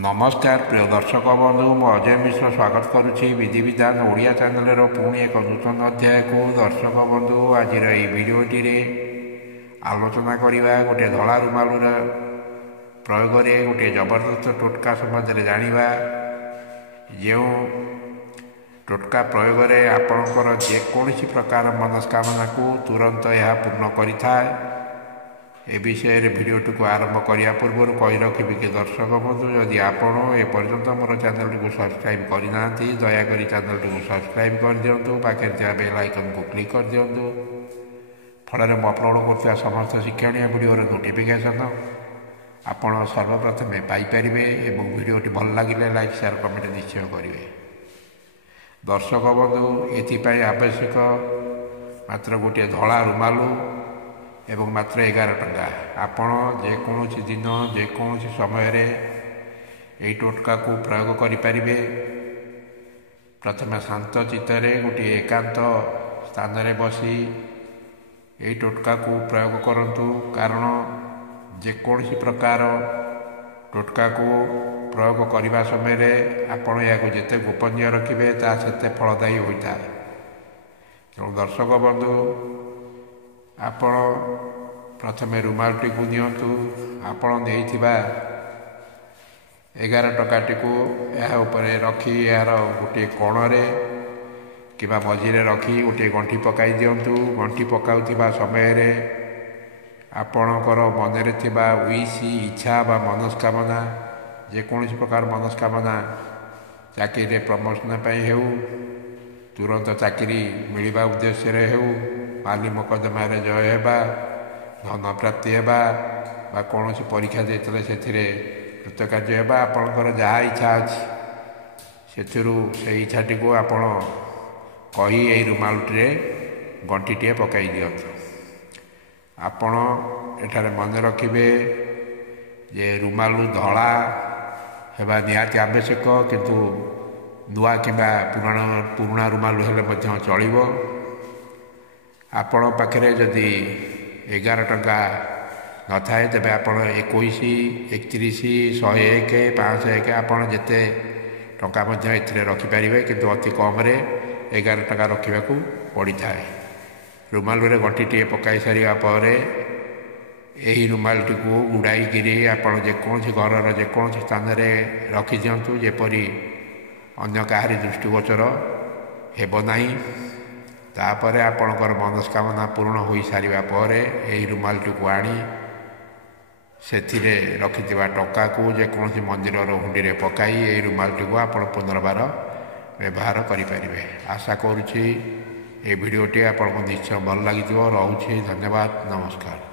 नमस्कार प्रिय दर्शक बंधु मु अजय मिश्र स्वागत करुच्ची विधि विधान ओडिया चैनल पुणी एक नूतन अध्याय को दर्शक बंधु आज भिडियोटी आलोचना करवा गोटे धला रुमालुर प्रयोग में गोटे जबरदस्त टोटका सम्बन्ध जाना जो टोटका प्रयोग में आपणकर जेकोसी प्रकार मनस्कामना को तुरंत यह पूर्ण करें ए विषय भिडियोटी को आरंभ करने पूर्व कही रखी कि दर्शक बंधु जदि आपण एपर्यंत मोर चैनल को सब्सक्राइब करना दयाकोरी चैनल को सब्सक्राइब कर दिंतु पाखे बेल आइकन को क्लिक कर दिंतु फल में अपलोड कर समस्त शिक्षणीय भिडियोर नोटिफिकेशन आपण सर्वप्रथम पाइपर और भिडियोटी भल लगे लाइक शेयर कमेंट निश्चय करेंगे। दर्शक बंधु ये आवश्यक मात्र गोटे धला रुमालु एवं मात्र 11 टंका आपण जेकोसी दिन जेकोसी समय यही टोटका को प्रयोग करें। प्रथम शांत चित्तरे गोटे एकांत स्थान रे बसी यही टोटका को प्रयोग करंतु कारण जेकोसी प्रकार टोटका को प्रयोग करने समय आपण या जिते गोपनीय रखिए ताते फलदायी होता है। तेणु दर्शक बंधु आपण प्रथम रुमालटी को नियंतु आपण देइथिबा 11 टकाटी को यह उपरे रखी यार गोटे कोणरे किबा मझिरे रखी गोटे गंठी पकाई दिंतु। गंठी पकाउथिबा समय रे आपणकर मनरे थिबा विश इच्छा बा मनस्कामना जेकोसी प्रकार मनस्कामना चाकरी प्रमोशन हेउ तुरंत चाकरी मिलवा उद्देश्य हेउ माली मकदमा जय होगा धन प्राप्ति होगा कौन परीक्षा देते से कृतकार्य होगा आपणकर जहाँ इच्छा अच्छी से इच्छाटी को आपण कही यही रुमालटे गंठीटे पकई दिंतु। आपण एठारे मन रखिए जे रुमालु धला हेबा निहाती आवश्यक किंतु नुआ किंबा पुराणा रुमालु हेले चलिबो। आपण पाखे जदि 11 टंका न थाए तेरे आप 21, 31, 101, 501 आपड़ जिते टंका रखिपारे किंतु अति कम 11 टंका रखा पड़ी था। रुमाल गंठी पकाई सारापर यही रुमालटी को गुड़ाई आपड़ जेकोसी घर जेकोसी स्थान में रखी दिंतु जेपरी अन्य काहारी दृष्टिगोचर हेब नहीं। तापर आपणकर मनस्कामना पूर्ण हो सारा पर यही रुमालटी को आनी से रखि टंका को जेकोसी मंदिर हुंडी में पकाई यही रुमालटी को आपण पुनर्बार व्यवहार करें। आशा करुँची ये भिडियोटी आपको निश्चय भल लगी। रोचे धन्यवाद, नमस्कार।